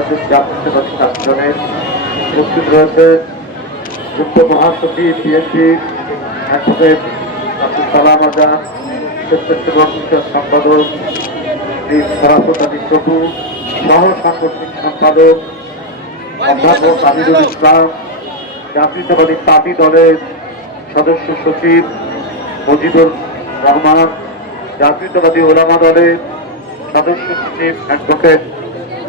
বাংলাদেশ জাতীয়তাবাদী ছাত্রদলের উপস্থিত রয়েছে যুক্ত মহাসচিব, বিএনপি অ্যাডভোকেট আব্দুল সালাম আজাদ সম্পাদক শ্রী সরাসতাদি প্রভু, সহ সাংগঠনিক সম্পাদক অধ্যাপক আমিরুল ইসলাম, জাতীয়তাবাদী পার্টি দলের সদস্য সচিব মজিদুর রহমান, জাতীয়তাবাদী ওলামা দলের সদস্য সচিব অ্যাডভোকেট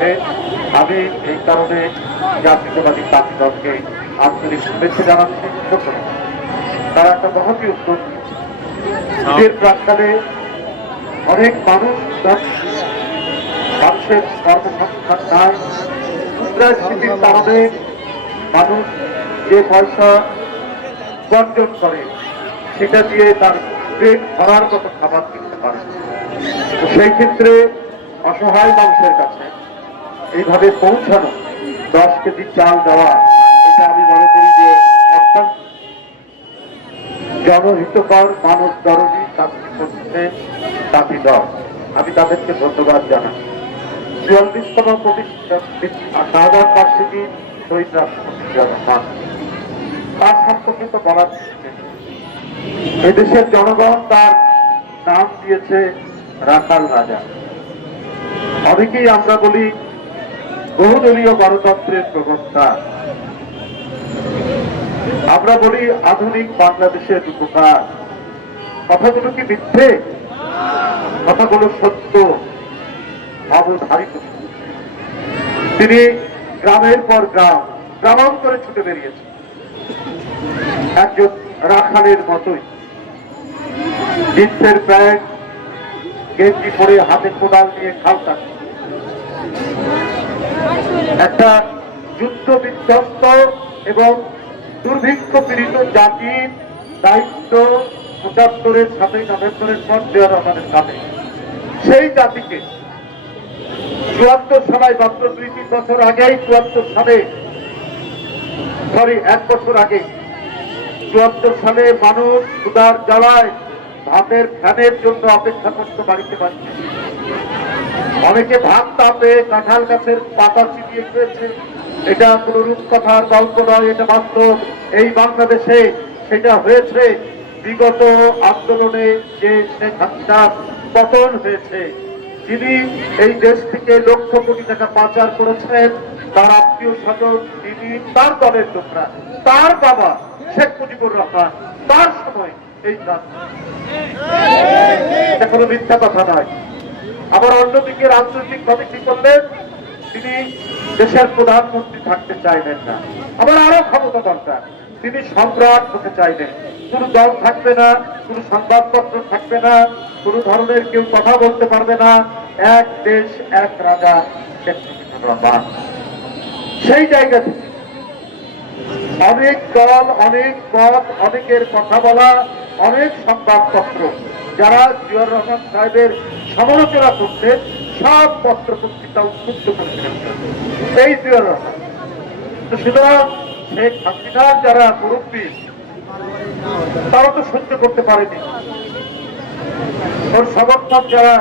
হচ্ছে আমি এই কারণে জাতীয়তাবাদী পার্টি দলকে আন্তরিক শুভেচ্ছা জানাচ্ছি। তারা একটা মহতি উদ্যোগ ঈদের প্রাক্কালে অনেক মানুষ মানুষের কর্মসংস্থান নাই। মুদ্রাস্ফীতির কারণে মানুষ যে পয়সা উপার্জন করে, সেটা দিয়ে তার পেট ভরার মতো খাবার কিনতে পারে। সেই ক্ষেত্রে অসহায় মানুষের কাছে এইভাবে পৌঁছানো, দশ কেজি চাল দেওয়া, এটা আমি মনে করি যে অত্যন্ত জনহিতকর মানব দরদি কাজটি করছে তাঁতি দল আমি তাদেরকে ধন্যবাদ জানাই। চুয়াল্লিশতম প্রতিষ্ঠা শাহজাহান বার্ষিকী শহীদ রাষ্ট্রপতি জিয়াউর তার সম্পর্কে তো বলার এদেশের জনগণ তার নাম দিয়েছে রাখাল রাজা। অনেকেই আমরা বলি বহুদলীয় গণতন্ত্রের প্রবক্তা আমরা বলি আধুনিক বাংলাদেশের উপকার। কথাগুলো কি মিথ্যে? কথাগুলো সত্য, অবধারিত। তিনি গ্রামের পর গ্রাম, গ্রামান্তরে ছুটে বেরিয়েছেন। একজন রাখালের মতোই। জিন্সের প্যান্ট, গেঞ্জি পরে হাতে কোদাল নিয়ে খাল কাটছে একটা যুদ্ধ বিধ্বস্ত এবং দুর্ভিক্ষ পীড়িত জাতির দায়িত্ব পঁচাত্তরের সাতই নভেম্বরের পর দেওয়া রহমানের কাঁধে সেই জাতিকে চুয়াত্তর সালে, মাত্র দুই তিন বছর আগেই, চুয়াত্তর সালে সরি এক বছর আগে, চুয়াত্তর সালে মানুষ সুদার জ্বালায় ভাতের ফ্যানের জন্য অপেক্ষা করতে বাড়িতে পারছে অনেকে ভাত তাপে কাঁঠাল গাছের পাতা চিবিয়ে খেয়েছে। এটা কোন রূপকথার গল্প নয়, এটা বাস্তব। এই বাংলাদেশে সেটা হয়েছে। বিগত আন্দোলনে যে শেখ পতন হয়েছে, যিনি এই দেশ থেকে লক্ষ কোটি টাকা পাচার করেছেন, তার আত্মীয় স্বজন তিনি তার দলের লোকরা, তার বাবা শেখ মুজিবুর রহমান, তার সময় এই কাজ। এটা কোনো মিথ্যা কথা নয়। আবার অন্যদিকে রাজনৈতিক কমিটি করলেন? তিনি দেশের প্রধানমন্ত্রী থাকতে চাইলেন না। আবার আরও ক্ষমতা দরকার। তিনি সম্রাট হতে চাইলেন। কোনো দল থাকবে না, কোনো সংবাদপত্র থাকবে না, কোনো ধরনের কেউ কথা বলতে পারবে না। এক দেশ, এক রাজা সেই জায়গা থেকে অনেক দল, অনেক পথ, অনেকের কথা বলা, অনেক সংবাদপত্র, যারা জিয়াউর রহমান সাহেবের সমালোচনা করতে সব পত্র পত্রিকা উদ্বুদ্ধ করেছিলেন এই সুতরাং শেখ হাসিনার যারা মুরব্বী, তারা তো সহ্য করতে পারেনি। ওর সমর্থক যারা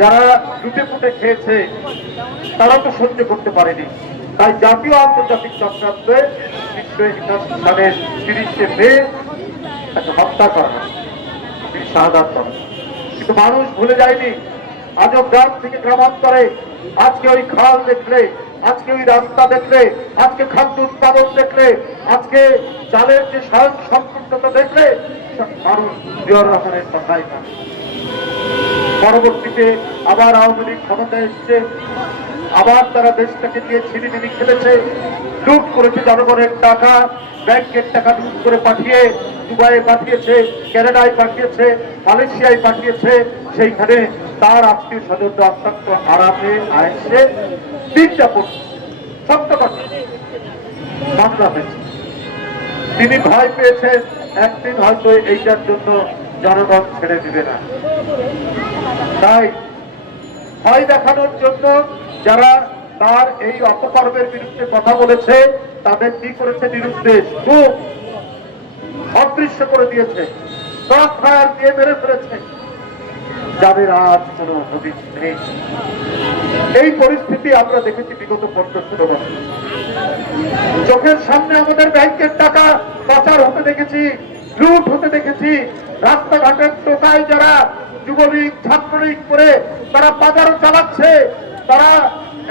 যারা লুটে পুটে খেয়েছে তারা তো সহ্য করতে পারেনি। তাই জাতীয় আন্তর্জাতিক চক্রান্তে বিশ্ববিদ্যালয়ের তিরিশে মে তাকে হত্যা করা হয়। তিনি শাহাদাত করেন কিন্তু মানুষ ভুলে যায়নি। আজও গ্রাম থেকে গ্রামান্তরে, আজকে ওই খাল দেখলে, আজকে ওই রাস্তা দেখলে, আজকে খাদ্য উৎপাদন দেখলে, আজকে চালের যে স্বয়ং সম্পূর্ণতা দেখলে পরবর্তীতে আবার আওয়ামী লীগ ক্ষমতায় এসছে। আবার তারা দেশটাকে দিয়ে ছিনিমিনি খেলেছে। লুট করেছে জনগণের টাকা, ব্যাংকের টাকা লুট করে পাঠিয়ে দুবাইয়ে পাঠিয়েছে, কানাডায় পাঠিয়েছে, মালয়েশিয়ায় পাঠিয়েছে। সেইখানে তার আত্মীয় স্বজনরা অত্যন্ত আরামে আয়সে প্রশ্ন সত্য কথা তিনি ভয় পেয়েছেন, একদিন হয়তো এইটার জন্য জনগণ ছেড়ে দিবে না। তাই ভয় দেখানোর জন্য যারা তার এই অপকর্মের বিরুদ্ধে কথা বলেছে, তাদের কি করেছে নিরুদ্দেশ? খুব অদৃশ্য করে দিয়েছে। দিয়ে মেরে ফেলেছে। যাদের আজ এই পরিস্থিতি আমরা দেখেছি বিগত পঞ্চাশ চোখের সামনে আমাদের ব্যাংকের টাকা পাচার হতে দেখেছি, লুট হতে দেখেছি। রাস্তাঘাটের টোকায় যারা যুবলীগ, ছাত্রলীগ করে তারা বাজারও চালাচ্ছে। তারা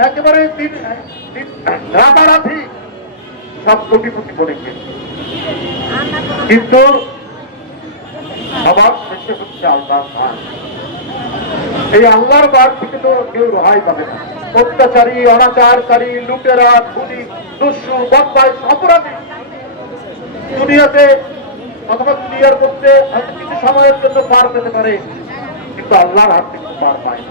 একেবারে রাতারাতি সব কোটিপতি করে গিয়েছে কিন্তু সবার শেষে হচ্ছে আল্লাহ ভাগ এই আল্লাহর বার থেকে তো কেউ রেহাই পাবে না। অত্যাচারী, অনাচারকারী, লুটেরা, খুনি দস্যু বদমাই অপরাধী। দুনিয়াতে অথবা দুনিয়ার মধ্যে কিছু সময়ের জন্য পার পেতে পারে, কিন্তু আল্লাহর হাত থেকে পার পায়